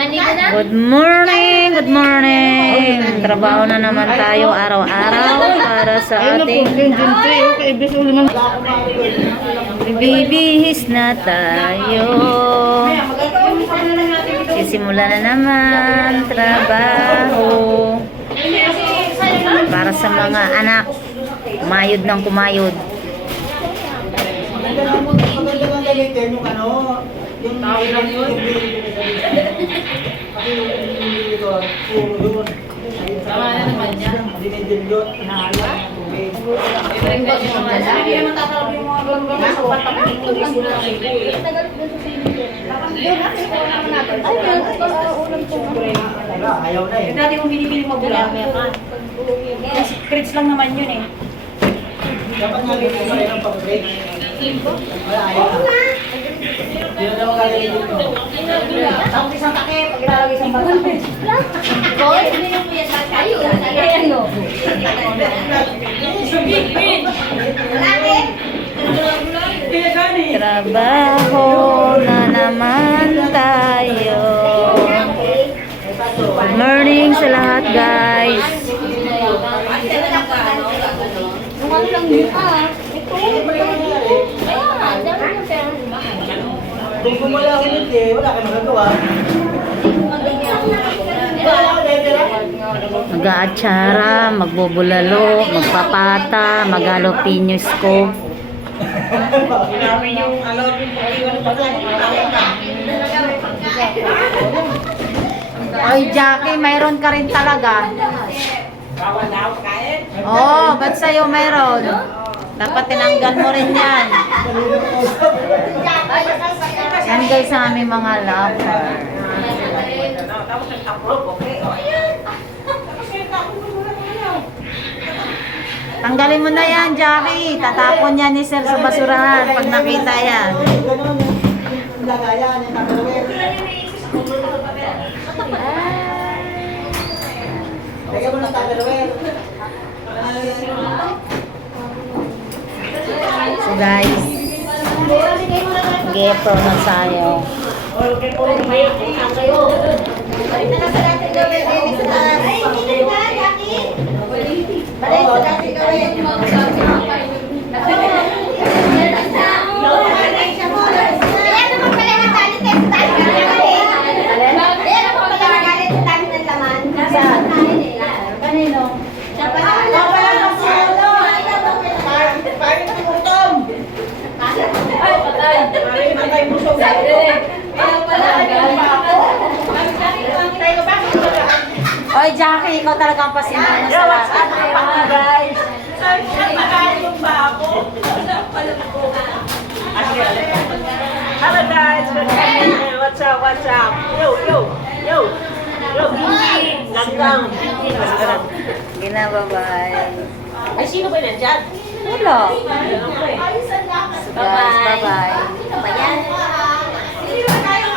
Good morning, good morning. Trabaho na naman tayo araw-araw para sa ating bibihis na tayo. Sisimula na naman trabaho para sa mga anak. Kumayod ng kumayod. Yung tao lang yun. Kasi yung dito, puro yun. Tama na naman yan. Dinidin yun, inahala. Ibring ba yung mga dyan? Hindi naman tatalog yung mga gano'n. Nasa patak yung tulis yun ang sige. Nagalit doon sa sinin yun. Doon natin ko naman natin. Ay, ulam ko. Ayaw na eh. Dati kong binibili magulang. Secrets lang naman yun eh. Dapat nga rin sa rin ang pag-break. Wala, ayaw na. Hindi na daw kaya dito. Tapos isang takip, pag ilalagay isang batang. Boy, hindi yung kuya sa kayo. Ayan o. Trabaho na naman tayo. Good morning sa lahat, guys. Ano lang yun ito. Kung wala ka nito eh, wala ka magagawa. Mag-aatsara, magbubulalo, magpapata, mag-alopinyos ko. Oy, Jackie, mayroon ka rin talaga. Oh, ba't sa'yo mayroon? Dapat tinanggal mo rin yan. Yan guys sa aming mga lover. Tanggalin mo na yan, Jackie. Tatapon yan ni Sir sa basurahan pag nakita yan. Ganun yung lagayan, yung takalawin. Lagyan mo ng takalawin. So guys, geto na tayo. Oy, Jackie, ikaw talaga ang pasimula sa lahat. Guys! Hello guys, what's up, what's up? Yo, yo, yo, yo, Ganggang. Gina, bye-bye. Ay, sino ba yan dyan? Hello. So guys, bye-bye.